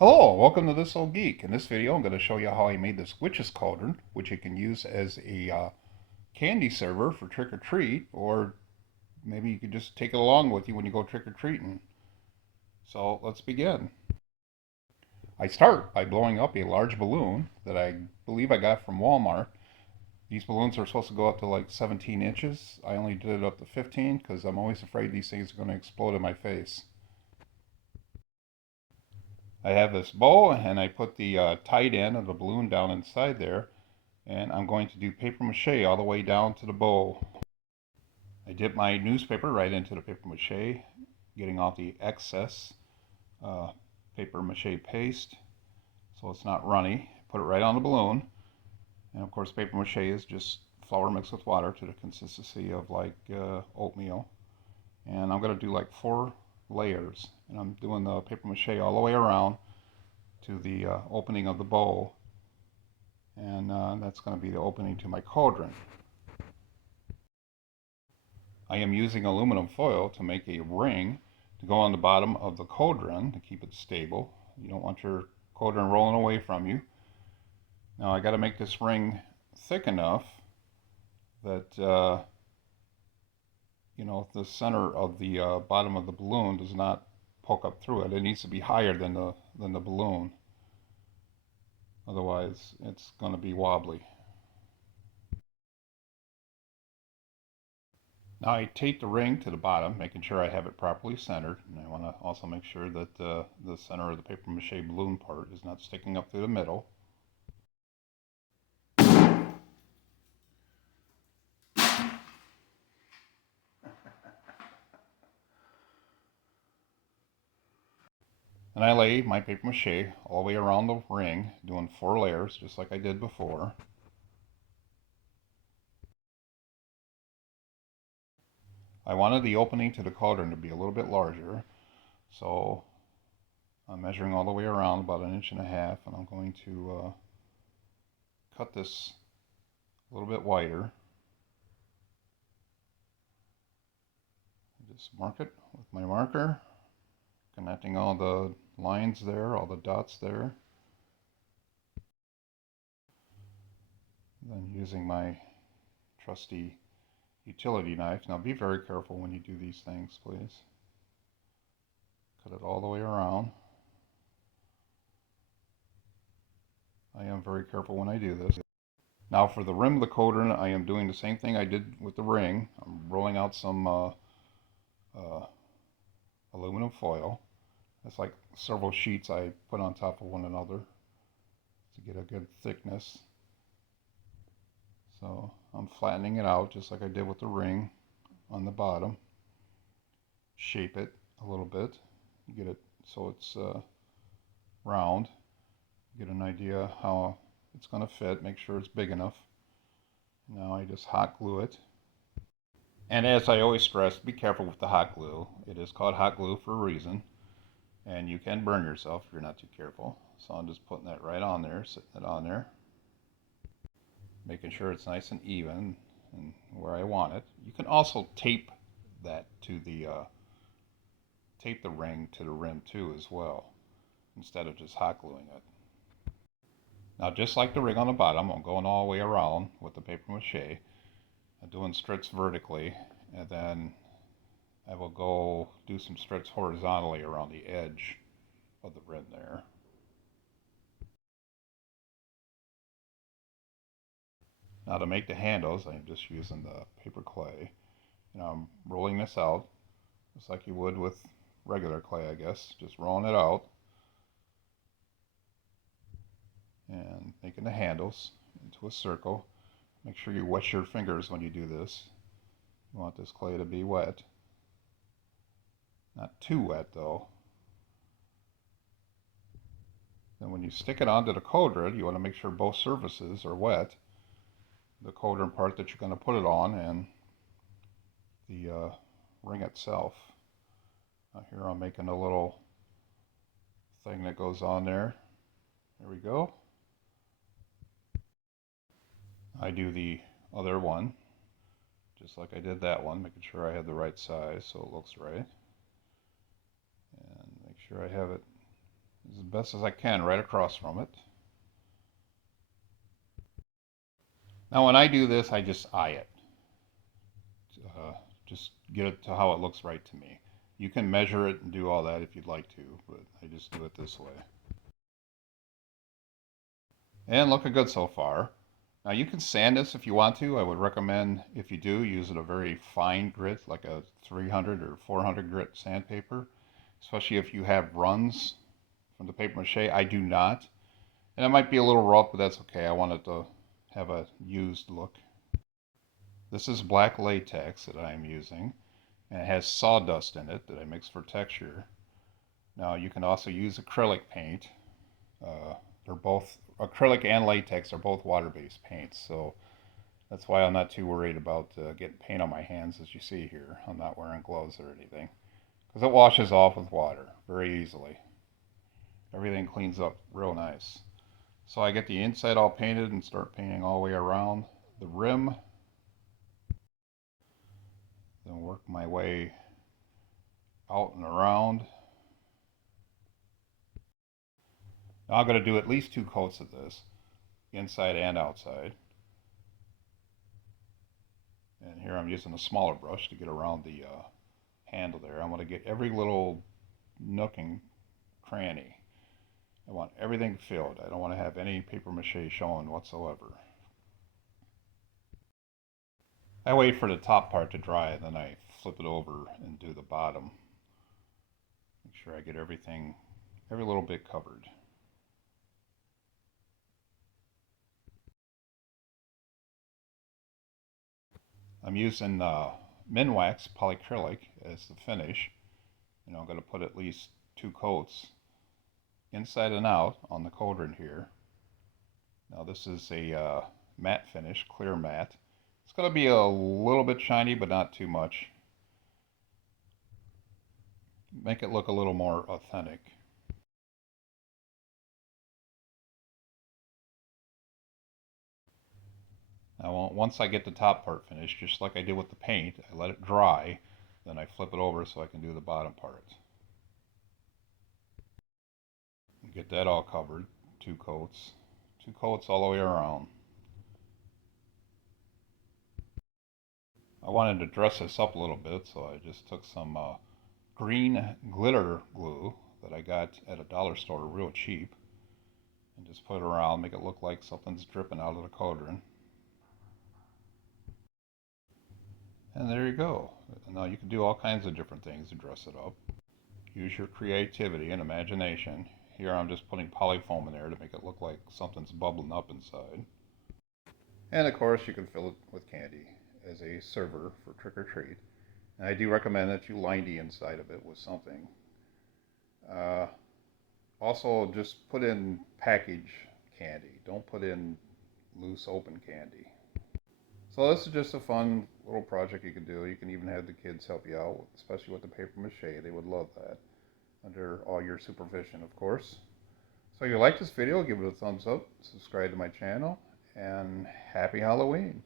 Hello, welcome to This Old Geek. In this video, I'm going to show you how I made this witch's cauldron, which you can use as a candy server for trick or treat, or maybe you could just take it along with you when you go trick or treating. So let's begin. I start by blowing up a large balloon that I believe I got from Walmart. These balloons are supposed to go up to like 17 inches. I only did it up to 15 because I'm always afraid these things are going to explode in my face. I have this bowl and I put the tight end of the balloon down inside there, and I'm going to do paper mache all the way down to the bowl. I dip my newspaper right into the paper mache, getting off the excess uh, paper mache paste so it's not runny. Put it right on the balloon, and of course paper mache is just flour mixed with water to the consistency of like oatmeal. And I'm going to do like 4 layers, and I'm doing the paper mache all the way around to the opening of the bowl, and that's going to be the opening to my cauldron. I am using aluminum foil to make a ring to go on the bottom of the cauldron to keep it stable. You don't want your cauldron rolling away from you. Now I got to make this ring thick enough that the center of the bottom of the balloon does not poke up through it. It needs to be higher than the balloon. Otherwise, it's going to be wobbly. Now I tape the ring to the bottom, making sure I have it properly centered. And I want to also make sure that the center of the paper mache balloon part is not sticking up through the middle. And I lay my paper mache all the way around the ring, doing 4 layers, just like I did before. I wanted the opening to the cauldron to be a little bit larger, so I'm measuring all the way around about 1.5 inches, and I'm going to cut this a little bit wider. Just mark it with my marker, connecting all the lines there, all the dots there. Then using my trusty utility knife. Now be very careful when you do these things, please. Cut it all the way around. I am very careful when I do this. Now for the rim of the cauldron, I am doing the same thing I did with the ring. I'm rolling out some aluminum foil. It's like several sheets I put on top of one another to get a good thickness. So I'm flattening it out just like I did with the ring on the bottom. Shape it a little bit. Get it so it's round. Get an idea how it's going to fit. Make sure it's big enough. Now I just hot glue it. And as I always stress, be careful with the hot glue. It is called hot glue for a reason. And you can burn yourself if you're not too careful. So I'm just putting that right on there, sitting it on there. Making sure it's nice and even and where I want it. You can also tape that to the tape the ring to the rim too as well, instead of just hot gluing it. Now just like the ring on the bottom, I'm going all the way around with the paper mache. I'm doing strips vertically, and then I will go do some strips horizontally around the edge of the rim there. Now to make the handles, I'm just using the paper clay. And I'm rolling this out just like you would with regular clay, I guess. Just rolling it out and making the handles into a circle. Make sure you wet your fingers when you do this. You want this clay to be wet. Not too wet though. Then when you stick it onto the cauldron, you want to make sure both surfaces are wet. The cauldron part that you're going to put it on and the ring itself. Now here I'm making a little thing that goes on there. There we go. I do the other one just like I did that one, making sure I have the right size so it looks right. And make sure I have it as best as I can right across from it. Now when I do this, I just eye it. Uh, just get it to how it looks right to me. You can measure it and do all that if you'd like to, but I just do it this way. And looking good so far. Now you can sand this if you want to. I would recommend, if you do, using a very fine grit, like a 300 or 400 grit sandpaper, especially if you have runs from the paper mache. I do not. And it might be a little rough, but that's okay. I want it to have a used look. This is black latex that I am using, and it has sawdust in it that I mix for texture. Now you can also use acrylic paint. Uh, they're both, acrylic and latex are both water-based paints, so that's why I'm not too worried about getting paint on my hands, as you see here. I'm not wearing gloves or anything, because it washes off with water very easily. Everything cleans up real nice. So I get the inside all painted and start painting all the way around the rim. Then work my way out and around. Now I'm going to do at least 2 coats of this, inside and outside. And here I'm using a smaller brush to get around the handle there. I want to get every little nook and cranny. I want everything filled. I don't want to have any paper mache showing whatsoever. I wait for the top part to dry, and then I flip it over and do the bottom. Make sure I get everything, every little bit covered. I'm using Minwax polyacrylic as the finish. I'm going to put at least 2 coats inside and out on the Cauldron here. Now this is a matte finish, clear matte. It's going to be a little bit shiny, but not too much. Make it look a little more authentic. Now once I get the top part finished, just like I did with the paint, I let it dry, then I flip it over so I can do the bottom part. Get that all covered, 2 coats. 2 coats all the way around. I wanted to dress this up a little bit, so I just took some green glitter glue that I got at a dollar store real cheap and just put it around, make it look like something's dripping out of the Cauldron. And there you go. Now you can do all kinds of different things to dress it up. Use your creativity and imagination. Here I'm just putting polyfoam in there to make it look like something's bubbling up inside. And of course you can fill it with candy as a server for trick or treat. And I do recommend that you line the inside of it with something. Uh, Also, just put in package candy. Don't put in loose open candy. So this is just a fun little project you can do. You can even have the kids help you out, especially with the paper mache. They would love that, under all your supervision, of course. So if you like this video, give it a thumbs up, subscribe to my channel, and happy Halloween.